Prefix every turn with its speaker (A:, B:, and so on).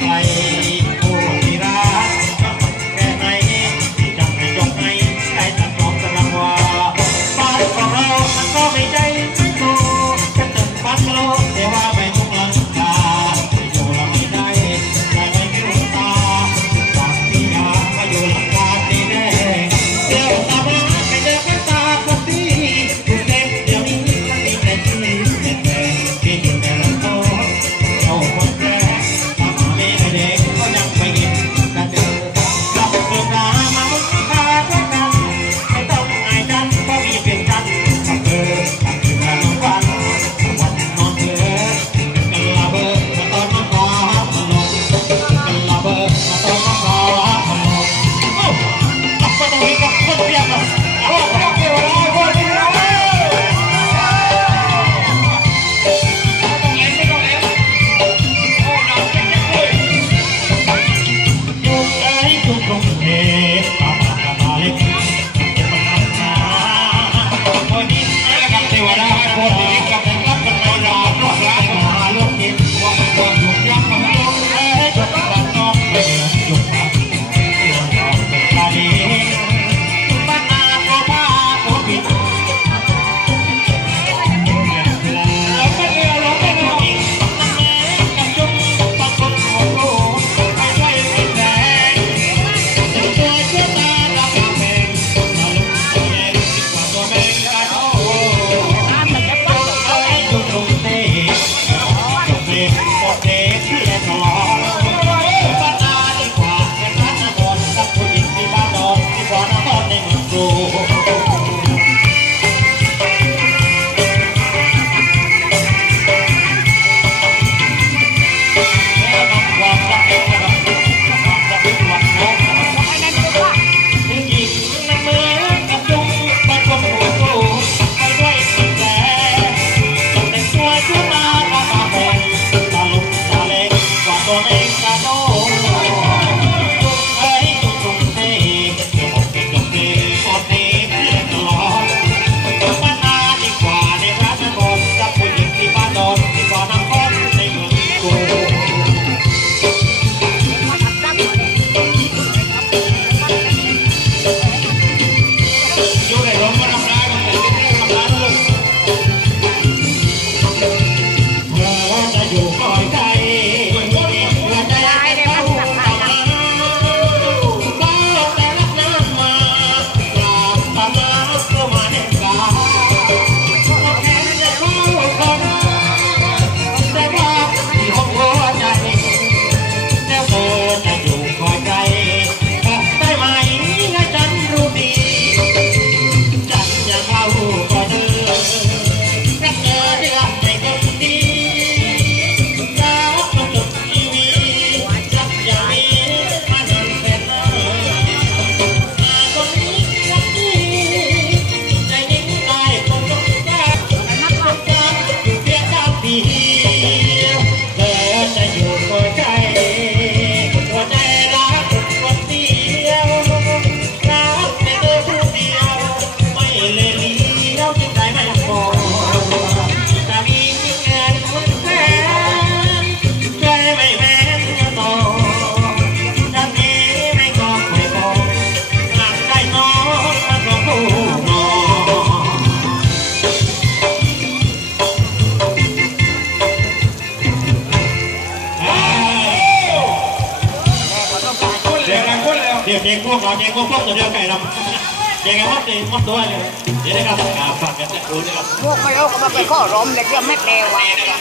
A: Yeah. I know. เด็กพวกเรา
B: เด็ก
A: พวกตัวเดียวไก่เำเด็กกับพวกเด็กพวกตัวเนี่ยเดี๋ยวนะครับฝากกันแต่รู้นะครับ
C: พวกไม่เอาก็มาไปข้อร้อมเลยกเรื่อแม่เลวไว้
A: นะครับ